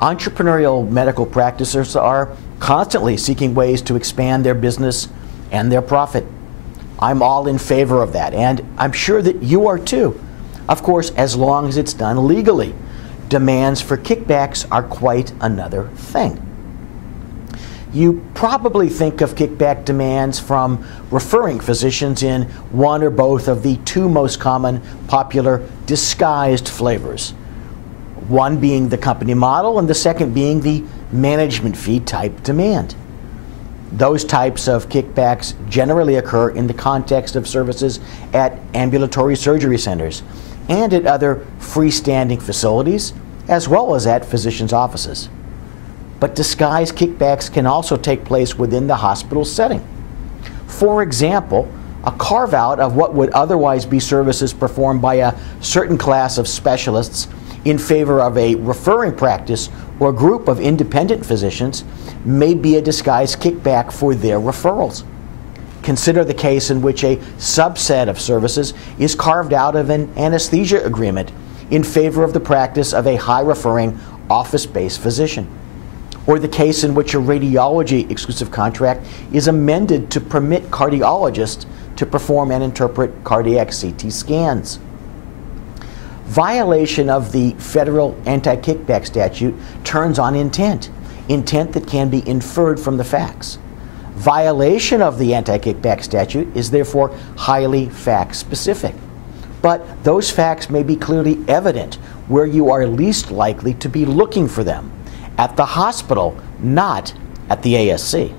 Entrepreneurial medical practitioners are constantly seeking ways to expand their business and their profit. I'm all in favor of that, and I'm sure that you are too. Of course, as long as it's done legally. Demands for kickbacks are quite another thing. You probably think of kickback demands from referring physicians in one or both of the two most common popular disguised flavors. One being the company model and the second being the management fee type demand. Those types of kickbacks generally occur in the context of services at ambulatory surgery centers and at other freestanding facilities, as well as at physicians' offices. But disguised kickbacks can also take place within the hospital setting. For example, a carve-out of what would otherwise be services performed by a certain class of specialists in favor of a referring practice or group of independent physicians may be a disguised kickback for their referrals. Consider the case in which a subset of services is carved out of an anesthesia agreement in favor of the practice of a high-referring office-based physician. Or the case in which a radiology exclusive contract is amended to permit cardiologists to perform and interpret cardiac CT scans. Violation of the federal anti-kickback statute turns on intent that can be inferred from the facts. Violation of the anti-kickback statute is therefore highly fact-specific. But those facts may be clearly evident where you are least likely to be looking for them, at the hospital, not at the ASC.